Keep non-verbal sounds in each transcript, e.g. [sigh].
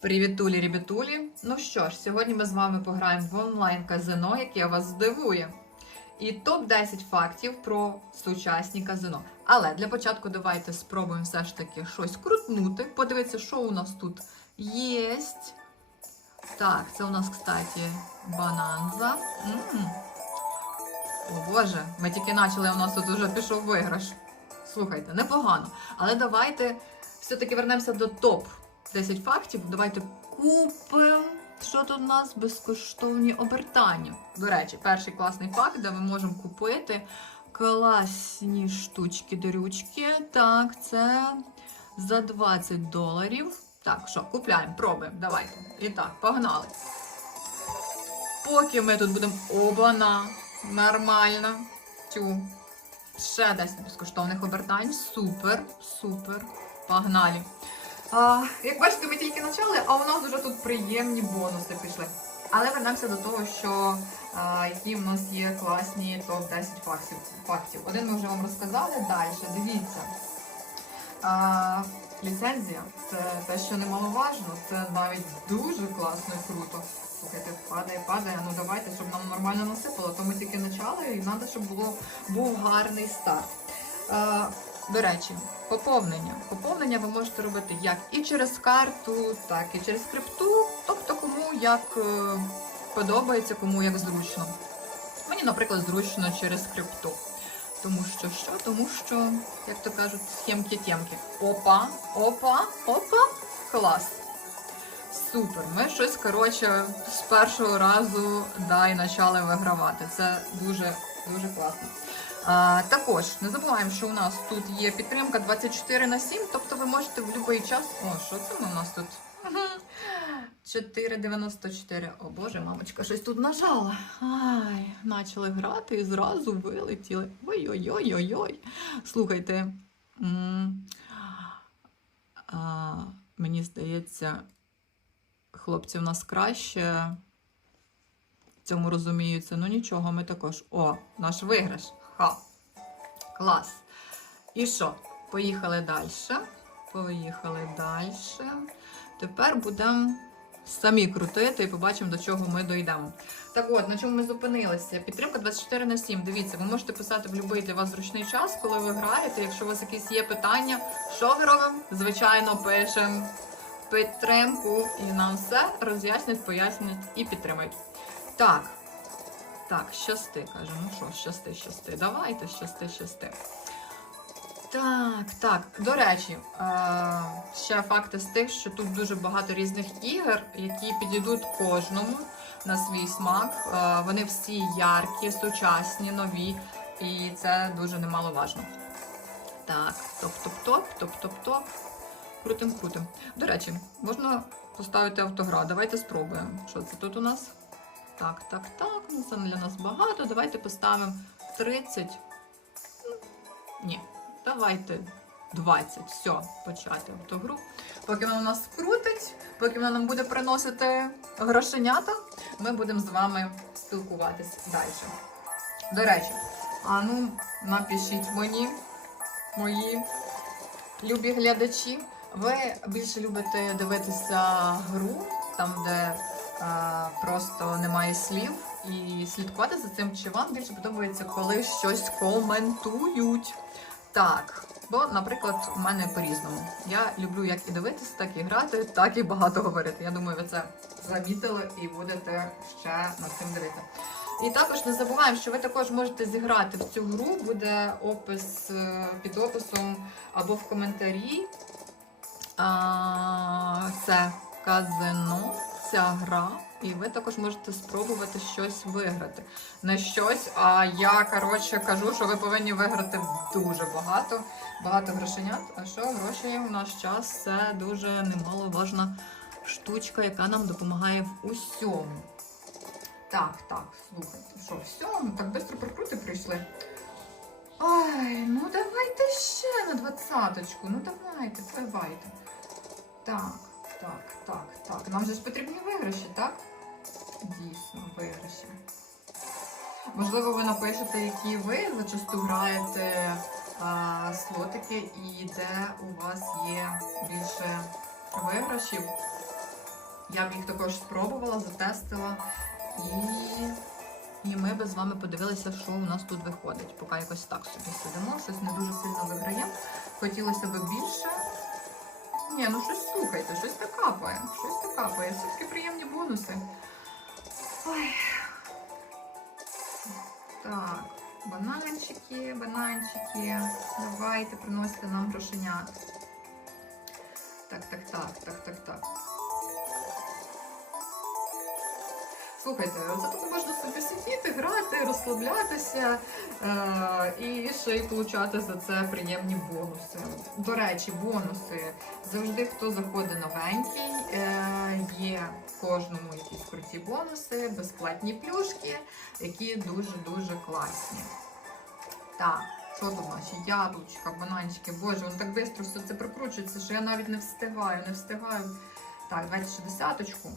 Привітулі, ребятулі! Ну що ж, сьогодні ми з вами пограємо в онлайн казино, яке вас здивує. І топ-10 фактів про сучасні казино. Але для початку давайте спробуємо все ж таки щось крутнути, подивитися, що у нас тут є. Так, це у нас, кстати, бананза. О Боже, ми тільки почали, у нас тут вже пішов виграш. Слухайте, непогано. Але давайте все-таки вернемося до топ 10 фактів. Давайте купимо. Що тут у нас безкоштовні обертання. До речі, перший класний факт, де ми можемо купити класні штучки-дорючки. Так, це за 20 доларів. Так, що, купляємо, пробуємо. Давайте. І так, погнали. Поки ми тут будемо обана, нормально. Тю. Ще 10 безкоштовних обертань. Супер, супер. Погнали. А, як бачите, ми тільки почали, а у нас вже тут приємні бонуси пішли. Але вернемося до того, що а, які в нас є класні топ-10 фактів. фактів. Один ми вже вам розказали. Далі, дивіться. А, ліцензія це те, що немаловажно, це навіть дуже класно і круто. Слухайте, падає, падає. Ну давайте, щоб нам нормально насипало, то ми тільки почали, і треба, щоб було був гарний старт. А, до речі, поповнення. Поповнення ви можете робити як і через карту, так і через крипту, тобто кому як е, подобається, кому як зручно. Мені, наприклад, зручно через крипту. Тому що що? Тому що, як то кажуть, схемки-тємки. Опа, опа, опа, клас. Супер. Ми щось, коротше, з першого разу да, і почали вигравати. Це дуже, дуже класно. Також не забуваємо, що у нас тут є підтримка 24 на 7, тобто ви можете в будь-який час. О, що це у нас тут? 4,94. О Боже, мамочка, щось тут нажала. Ай, почали грати і зразу вилетіли. Ой-ой-ой-ой-ой. Слухайте. а, мені здається, хлопці в нас краще в цьому розуміються. Ну нічого, ми також. О, наш виграш. Ха. Клас. І що? Поїхали далі. Поїхали далі. Тепер будемо самі крутити і побачимо, до чого ми дійдемо. Так от, на чому ми зупинилися? Підтримка 24 на 7. Дивіться, ви можете писати в будь-який для вас зручний час, коли ви граєте. Якщо у вас якісь є питання, що робимо? Звичайно, пишемо підтримку і нам все роз'яснять, пояснять і підтримають. Так. Так, щасти, каже. Ну що, щасти, щасти. Давайте, щасти, щасти. Так, так. До речі, е, ще факти з тих, що тут дуже багато різних ігор, які підійдуть кожному на свій смак. Е, вони всі яркі, сучасні, нові, і це дуже немаловажно. Так, топ-топ-топ, топ-топ-топ. Крутим, крутим. До речі, можна поставити автогра. Давайте спробуємо. Що це тут у нас? Так, так, так. Ну це для нас багато. Давайте поставимо 30. Ну, Ні, давайте 20. Все, почати автогру. Поки вона нас крутить, поки вона нам буде приносити грошенята, ми будемо з вами спілкуватись далі. До речі, а ну напишіть мені, мої любі глядачі. Ви більше любите дивитися гру, там, де просто немає слів, і слідкувати за цим, чи вам більше подобається, коли щось коментують. Так, бо, наприклад, у мене по-різному. Я люблю як і дивитися, так і грати, так і багато говорити. Я думаю, ви це замітили і будете ще над цим дивитися. І також не забуваємо, що ви також можете зіграти в цю гру. Буде опис е, під описом або в коментарі. А, Це казино, ця гра, і ви також можете спробувати щось виграти. Не щось, а я коротше кажу, що ви повинні виграти дуже багато, багато грошенят. А що гроші в наш час це дуже немаловажна штучка, яка нам допомагає в усьому. Так, так, слухайте, що, все, ми так швидко прокрути прийшли. Ай, ну давайте ще на двадцяточку. Ну давайте, давайте. Так, так, так, так. Нам же ж потрібні виграші, так? Дійсно, виграші. Можливо, ви напишете, які ви зачасту граєте а, слотики і де у вас є більше виграшів. Я б їх також спробувала, затестила. І, і ми би з вами подивилися, що у нас тут виходить. Поки якось так собі сидимо, щось не дуже сильно виграємо. Хотілося б більше. Ні, ну щось слухайте, щось не капає. Щось не капає. Все-таки приємні бонуси. Ой. Так, бананчики, бананчики. Давайте приносите нам грошенят. Так, так, так, так, так, так. Слухайте, оце тут можна собі сидіти, грати, розслаблятися е- і ще й получати за це приємні бонуси. До речі, бонуси. Завжди хто заходить новенький, е- є в кожному якісь круті бонуси, безплатні плюшки, які дуже-дуже класні. Так, що тут наші яблучка, бананчики, боже, воно так швидко все це прокручується, що я навіть не встигаю, не встигаю. Так, давайте ще десяточку.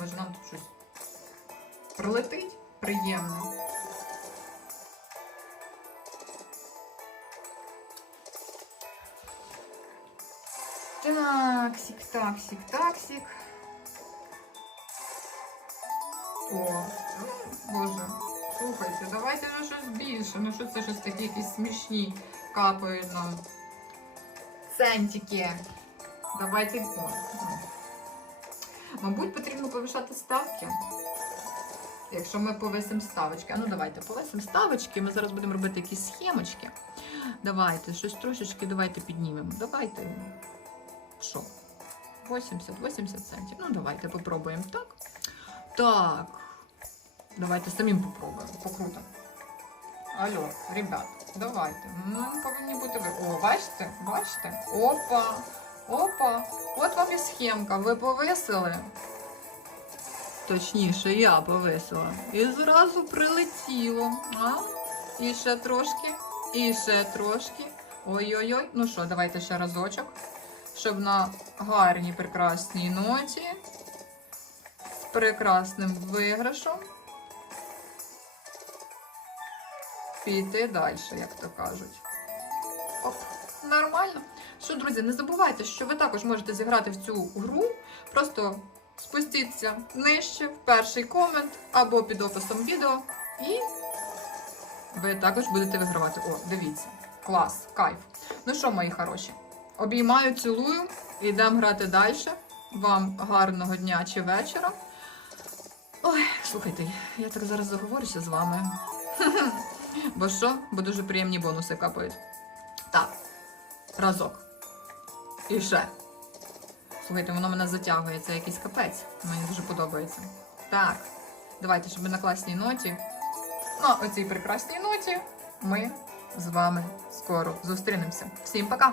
Може нам тут щось пролетить приємно. Таксик, таксик, таксик. О, ну, боже, слухайте, давайте ну щось більше. Ну що це щось такі якісь смішні капають нам. Центики. Давайте. О, ну. Мабуть, потрібно повишати ставки. Якщо ми повисимо ставочки. А ну давайте повисимо ставочки. Ми зараз будемо робити якісь схемочки. Давайте, щось трошечки давайте піднімемо. Давайте. Що? 80-80 центів. Ну, давайте попробуємо так. Так. Давайте самим попробуємо. Покрутимо. Алло, ребят, давайте. Ну, повинні бути ви. О, бачите? Бачите? Опа! Опа! От вам і схемка. Ви повисили. Точніше, я повисила. І зразу прилетіло. А? І ще трошки, і ще трошки. Ой-ой-ой. Ну що, давайте ще разочок. Щоб на гарній прекрасній ноті. З прекрасним виграшом. Піти далі, як то кажуть. Оп, нормально. Що, друзі, не забувайте, що ви також можете зіграти в цю гру. Просто спустіться нижче в перший комент або під описом відео, і ви також будете вигравати. О, дивіться, клас, кайф. Ну що, мої хороші, обіймаю, цілую, йдемо грати далі. Вам гарного дня чи вечора. Ой, слухайте, я так зараз заговорюся з вами. [laughs] Бо що? Бо дуже приємні бонуси капають. Так, разок. І ще. Слухайте, воно мене затягує, це якийсь капець. Мені дуже подобається. Так, давайте, щоб на класній ноті. На оцій прекрасній ноті ми з вами скоро зустрінемося. Всім пока!